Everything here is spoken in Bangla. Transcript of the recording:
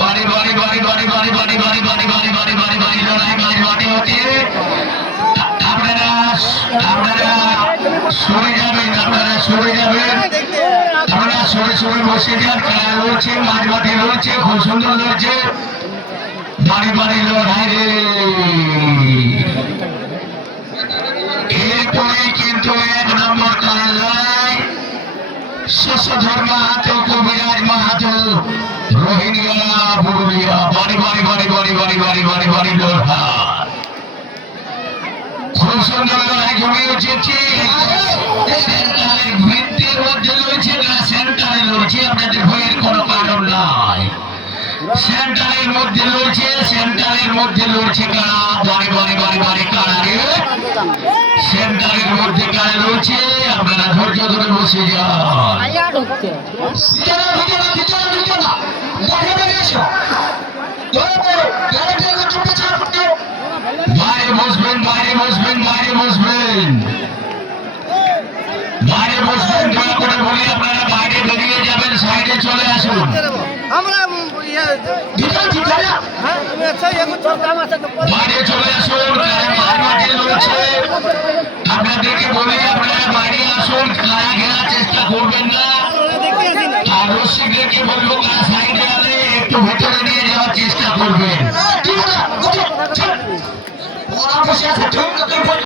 বাড়ি বাড়ি বাড়ি বাড়ি বাড়ি বাড়ি বাড়ি বাড়ি বাড়ি বাড়ি বাড়ি বাড়ি লড়াই বাড়ি হচ্ছে। আপনারা সরে যাবেন, আপনারা সরে যাবেন, আপনারা সরে সরে বসে যান। খেলা রয়েছে, মাঝ মাঠে রয়েছে, খুব সুন্দর রয়েছে। বাড়ি বাড়ি লড়াই রে। এরপরে কিন্তু 1 নম্বর খেলার লড়াই শশধর মাহাতো, কবিরাজ মাহাতো, রোহিঙ্গা পুরুলিয়া। বাড়ি বাড়ি বাড়ি বাড়ি বাড়ি বাড়ি বাড়ি বাড়ি লড়াই, খুব সুন্দর লড়াই জমে উঠেছে। সেন্টারের বৃত্তের মধ্যে রয়েছে না, সেন্টারে রয়েছে, আপনাদের ভয়ের কোনো কারণ নাই। সেন্টারের মধ্যে রয়েছে, সেন্টারের মধ্যে রয়েছে কারা? বাড়ি বাড়ি বাড়ি বাড়ি কারা রে? সেন্টারের মধ্যে কারা রয়েছে? আপনারা ধৈর্য ধরে বসে যান। বাইরে বসবেন, বাইরে বসবেন, বাইরে বসবেন, বাইরে বসবেন। দয়া করে বলি আপনারা বাইরে বেরিয়ে যাবেন, সাইডে চলে আসুন। বাইরে চলে আসুন, মাঠে রয়েছে। আপনাদেরকে বলি আপনারা বাইরে আসুন, কারা ঘেরার চেষ্টা করবেন না। আর রসিকদেরকে বলবো কারা সাইডে আলে একটু ভেতরে নিয়ে যাওয়ার চেষ্টা করবেন।